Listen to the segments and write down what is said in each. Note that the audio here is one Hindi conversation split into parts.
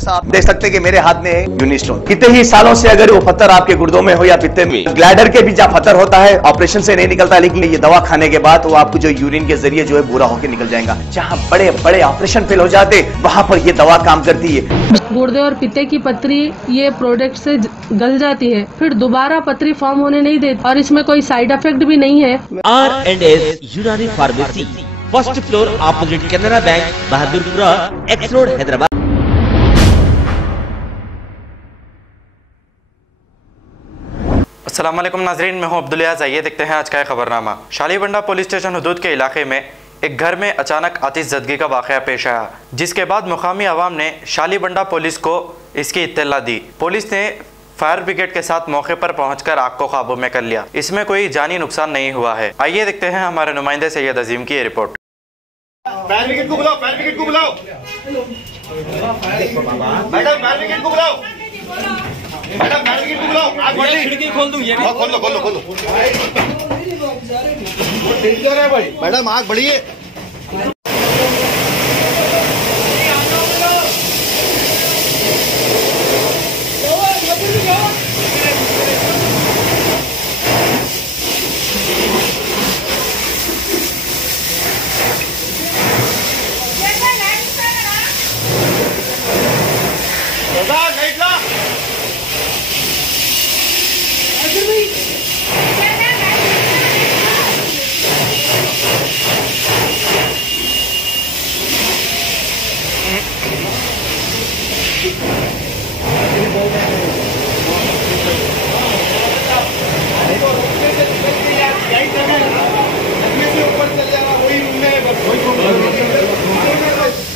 जैसा आप देख सकते हैं कि मेरे हाथ में है यूनिस्टोन। कितने ही सालों से अगर वो पत्थर आपके गुर्दों में हो या पित्ते में, ग्लैडर के भी जब पत्थर होता है ऑपरेशन से नहीं निकलता, लेकिन ये दवा खाने के बाद वो आपको जो यूरिन के जरिए जो है बुरा होकर निकल जाएगा। जहाँ बड़े बड़े ऑपरेशन फेल हो जाते वहां पर ये दवा काम करती है। गुर्दे और पित्ते की पथरी ये प्रोडक्ट से गल जाती है, फिर दोबारा पथरी फॉर्म होने नहीं देती और इसमें कोई साइड इफेक्ट भी नहीं है। R&S यूनानी pharmacy, first floor opposite Canara bank, Bahadurpura, x road, Hyderabad. अस्सलाम वालेकुम नाजरीन, मैं हूं अब्दुलियाज़। आइए देखते हैं आज का खबरनामा। शालीबंडा पुलिस स्टेशन हदूद के इलाके में एक घर में अचानक आतिशज़दगी का वाक़या पेश आया, जिसके बाद मुकामी आवाम ने शालीबंडा पुलिस को इसकी इत्तला दी। पुलिस ने फायर ब्रिगेड के साथ मौके पर पहुंचकर आग को काबू में कर लिया। इसमें कोई जानी नुकसान नहीं हुआ है। आइए देखते हैं हमारे नुमाइंदे सैयद अजीम की रिपोर्ट। फायर ब्रिगेड को बुलाओ, फायर ब्रिगेड को बुलाओ। मैडम फायर ब्रिगेड को बुलाओ, मैडम फायर ब्रिगेड को बुलाओ। आग बढ़ रही, खिड़की खोल दूं। ये खोल लो, खोल लो, खोल लो। डेंजर है भाई। मैडम आग बढ़ी है।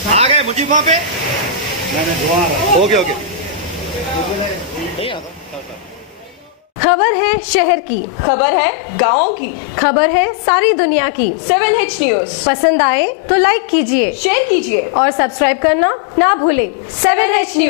आ गए मुझे वहां पे। Okay okay. खबर है शहर की, खबर है गाँव की, खबर है सारी दुनिया की। 7H न्यूज पसंद आए तो लाइक कीजिए, शेयर कीजिए और सब्सक्राइब करना ना भूलें। 7H news.